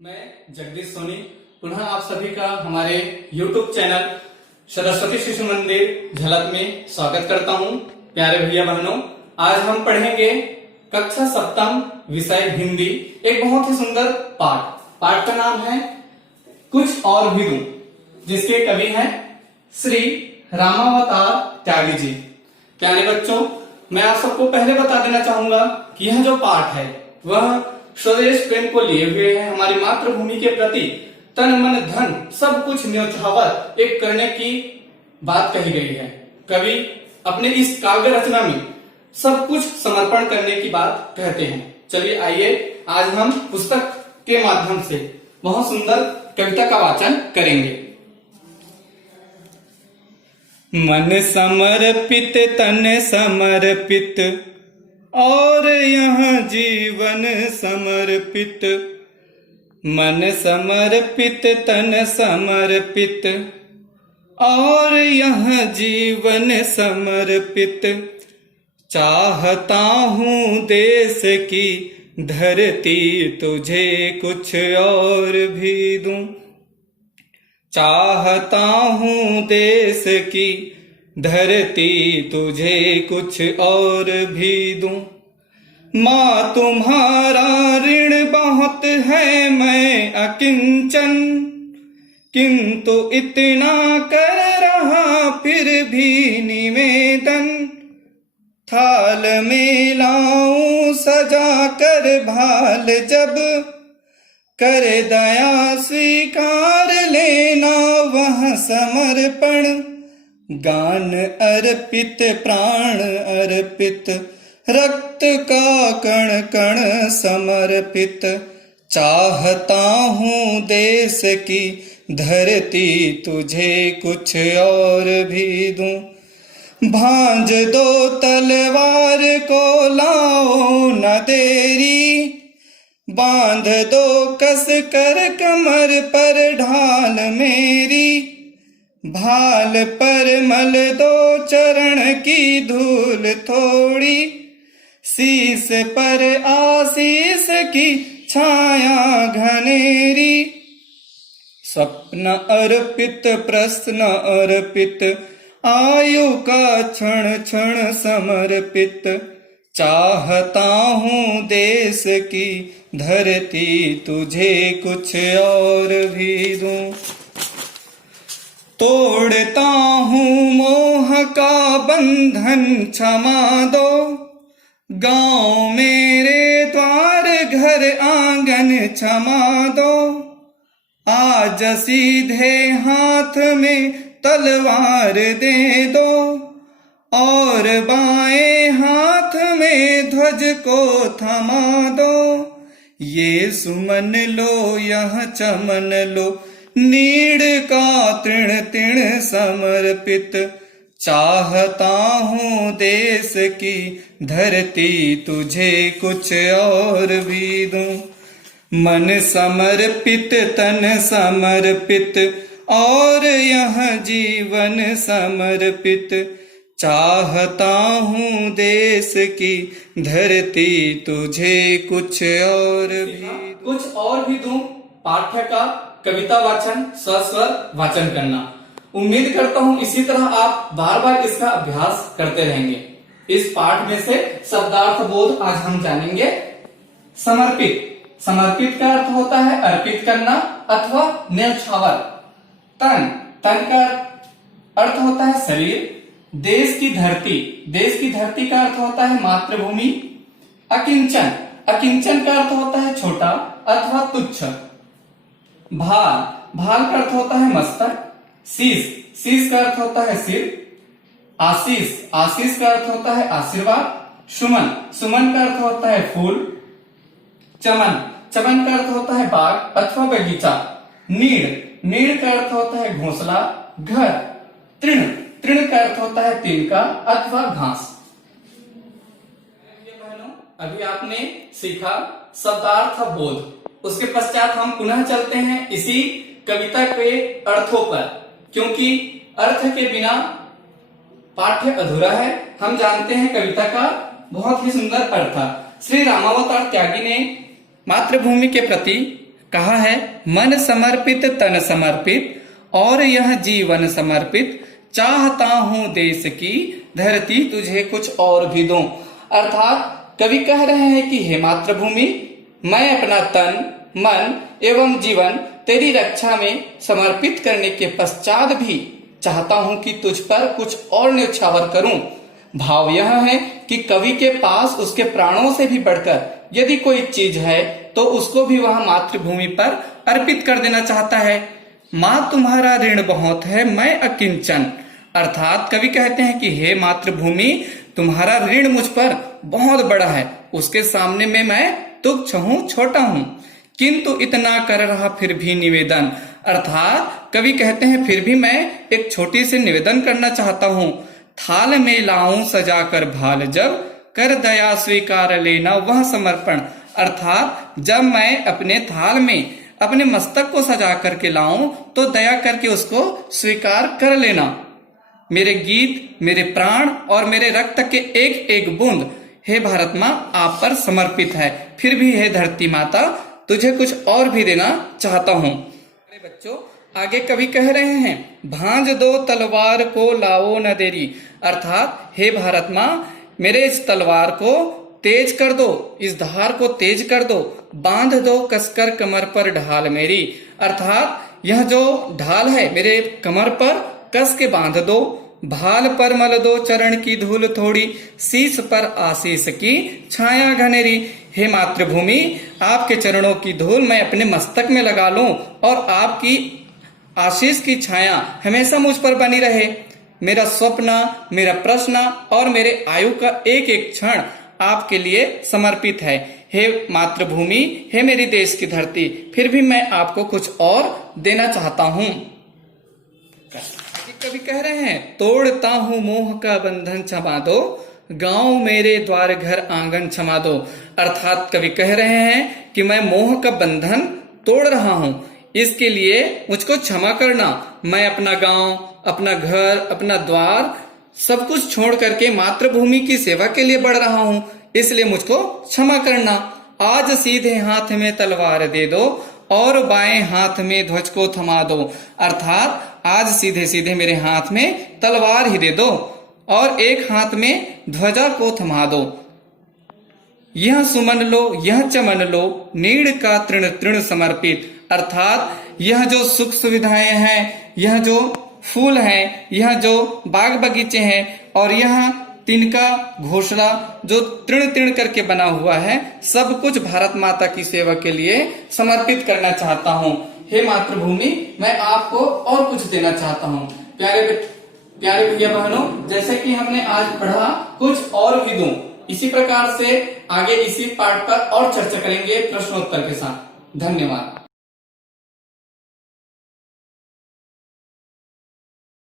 मैं जगदीश सोनी पुनः आप सभी का हमारे YouTube चैनल सरस्वती शिशु मंदिर झलक में स्वागत करता हूं। प्यारे भैया बहनों, आज हम पढ़ेंगे कक्षा सप्तम विषय हिंदी एक बहुत ही सुंदर पाठ का नाम है कुछ और भी दूं, जिसके कवि हैं श्री रामावतार त्यागी जी। प्यारे बच्चों, मैं आप सबको पहले बता देना चाहूंगा कि यह जो पाठ है वह स्वदेश प्रेम को लिए हुए है। हमारी मातृभूमि के प्रति तन मन धन सब कुछ न्यौछावर एक करने की बात कही गई है। कवि अपने इस काव्य रचना में सब कुछ समर्पण करने की बात कहते हैं। चलिए आइए आज हम पुस्तक के माध्यम से बहुत सुंदर कविता का वाचन करेंगे। मन समर्पित तन समर्पित और यहाँ जीवन समर्पित, मन समर्पित तन समर्पित और यहाँ जीवन समर्पित। चाहता हूँ देश की धरती तुझे कुछ और भी दूं, चाहता हूँ देश की धरती तुझे कुछ और भी दूं। माँ तुम्हारा ऋण बहुत है मैं अकिंचन, किंतु इतना कर रहा फिर भी निवेदन। थाल में लाऊं सजा कर भाल जब, कर दया स्वीकार लेना वह समर्पण। गान अर्पित प्राण अर्पित रक्त का कण कण समर्पित। चाहता हूँ देश की धरती तुझे कुछ और भी दूं। भांज दो तलवार को लाओ न देरी, बांध दो कस कर कमर पर ढाल मेरी। भाल पर मल दो चरण की धूल थोड़ी, शीस पर आशीष की छाया घनेरी। स्वप्न अर्पित प्रश्न अर्पित आयु का क्षण क्षण समर्पित। चाहता हूँ देश की धरती तुझे कुछ और भी दूं। तोड़ता हूँ मोह का बंधन क्षमा दो, गांव मेरे द्वार घर आंगन क्षमा दो। आज सीधे हाथ में तलवार दे दो और बाएं हाथ में ध्वज को थमा दो। ये सुमन लो यह चमन लो नीड़ का तृण तृण समर्पित। चाहता हूँ देश की धरती तुझे कुछ और भी दूं। मन समर्पित तन समर्पित और यह जीवन समर्पित। चाहता हूँ देश की धरती तुझे कुछ और भी दूं। पाठ्य का कविता वाचन सस्वर वाचन करना। उम्मीद करता हूँ इसी तरह आप बार बार इसका अभ्यास करते रहेंगे। इस पाठ में से शब्दार्थ बोध आज हम जानेंगे। समर्पित, समर्पित का अर्थ होता है अर्पित करना अथवा न्यौछावर। तन, तन का अर्थ होता है शरीर। देश की धरती, देश की धरती का अर्थ होता है मातृभूमि। अकिंचन, अकिंचन का अर्थ होता है छोटा अथवा तुच्छ। भाल, भाल का अर्थ होता है मस्तक। शीश, शीश का अर्थ होता है सिर। आशीष, आशीष का अर्थ होता है आशीर्वाद। सुमन, सुमन का अर्थ होता है फूल। चमन, चमन का अर्थ होता है बाग अथवा बगीचा। नीड़, नीड़ का अर्थ होता है घोंसला घर। तृण, तृण का अर्थ होता है तिनका अथवा घास। अभी आपने सीखा शब्दार्थ बोध। उसके पश्चात हम पुनः चलते हैं इसी कविता के अर्थों पर, क्योंकि अर्थ के बिना पाठ्य अधूरा है। हम जानते हैं कविता का बहुत ही सुंदर अर्थ। श्री रामावतार त्यागी ने मातृभूमि के प्रति कहा है मन समर्पित तन समर्पित और यह जीवन समर्पित, चाहता हूं देश की धरती तुझे कुछ और भी दूं। अर्थात कवि कह रहे हैं कि हे मातृभूमि, मैं अपना तन मन एवं जीवन तेरी रक्षा में समर्पित करने के पश्चात भी चाहता हूं कि तुझ पर कुछ और न्यौछावर करूं। भाव यह है कि कवि के पास उसके प्राणों से भी बढ़कर यदि कोई चीज है तो उसको भी वह मातृभूमि पर अर्पित कर देना चाहता है। माँ तुम्हारा ऋण बहुत है मैं अकिंचन। अर्थात कवि कहते हैं कि हे मातृभूमि, तुम्हारा ऋण मुझ पर बहुत बड़ा है, उसके सामने में मैं तुच्छ हूँ, छोटा हूँ, किंतु इतना कर रहा फिर भी निवेदन। अर्थात कवि कहते हैं फिर भी मैं एक छोटी सी निवेदन करना चाहता हूँ। थाल में लाऊं सजा कर भाल, जब कर दया स्वीकार लेना वह समर्पण। अर्थात जब मैं अपने थाल में अपने मस्तक को सजा करके लाऊं तो दया करके उसको स्वीकार कर लेना। मेरे गीत, मेरे प्राण और मेरे रक्त के एक एक बूंद हे भारत माँ आप पर समर्पित है। फिर भी हे धरती माता, तुझे कुछ और भी देना चाहता हूँ। अरे बच्चों, आगे कवि कह रहे हैं भांज दो तलवार को लाओ न देरी। अर्थात हे भारत माँ, मेरे इस तलवार को तेज कर दो, इस धार को तेज कर दो, बांध दो कसकर कमर पर ढाल मेरी। अर्थात यह जो ढाल है मेरे कमर पर कस के बांध दो, भाल पर मल दो चरण की धूल थोड़ी, शीश पर आशीष की छाया घनेरी। हे मातृभूमि, आपके चरणों की धूल मैं अपने मस्तक में लगा लूं और आपकी आशीष की छाया हमेशा मुझ पर बनी रहे। मेरा स्वप्न, मेरा प्रश्न और मेरे आयु का एक एक क्षण आपके लिए समर्पित है। हे मातृभूमि, हे मेरी देश की धरती, फिर भी मैं आपको कुछ और देना चाहता हूँ। कवि कह रहे हैं तोड़ता हूँ मोह का बंधन क्षमा दो, गांव मेरे द्वार घर आंगन क्षमा दो। अर्थात कवि कह रहे हैं कि मैं मोह का बंधन तोड़ रहा हूँ, इसके लिए मुझको क्षमा करना। मैं अपना गांव, अपना घर, अपना द्वार सब कुछ छोड़ करके मातृभूमि की सेवा के लिए बढ़ रहा हूँ, इसलिए मुझको क्षमा करना। आज सीधे हाथ में तलवार दे दो और बाएं हाथ में ध्वज को थमा दो। अर्थात आज सीधे सीधे मेरे हाथ में तलवार ही दे दो और एक हाथ में ध्वजा को थमा दो। यह सुमन लो, यह चमन लो, नीड़ का तृण तृण समर्पित। अर्थात यह जो सुख सुविधाएं हैं, यह जो फूल हैं, यह जो बाग बगीचे हैं और यह तिनका घोषणा जो तृण तृण करके बना हुआ है, सब कुछ भारत माता की सेवा के लिए समर्पित करना चाहता हूँ। हे मातृभूमि, मैं आपको और कुछ देना चाहता हूँ। प्यारे भैया बहनों, जैसे कि हमने आज पढ़ा कुछ और भी दूं, इसी प्रकार से आगे इसी पाठ पर और चर्चा करेंगे प्रश्नोत्तर के साथ। धन्यवाद।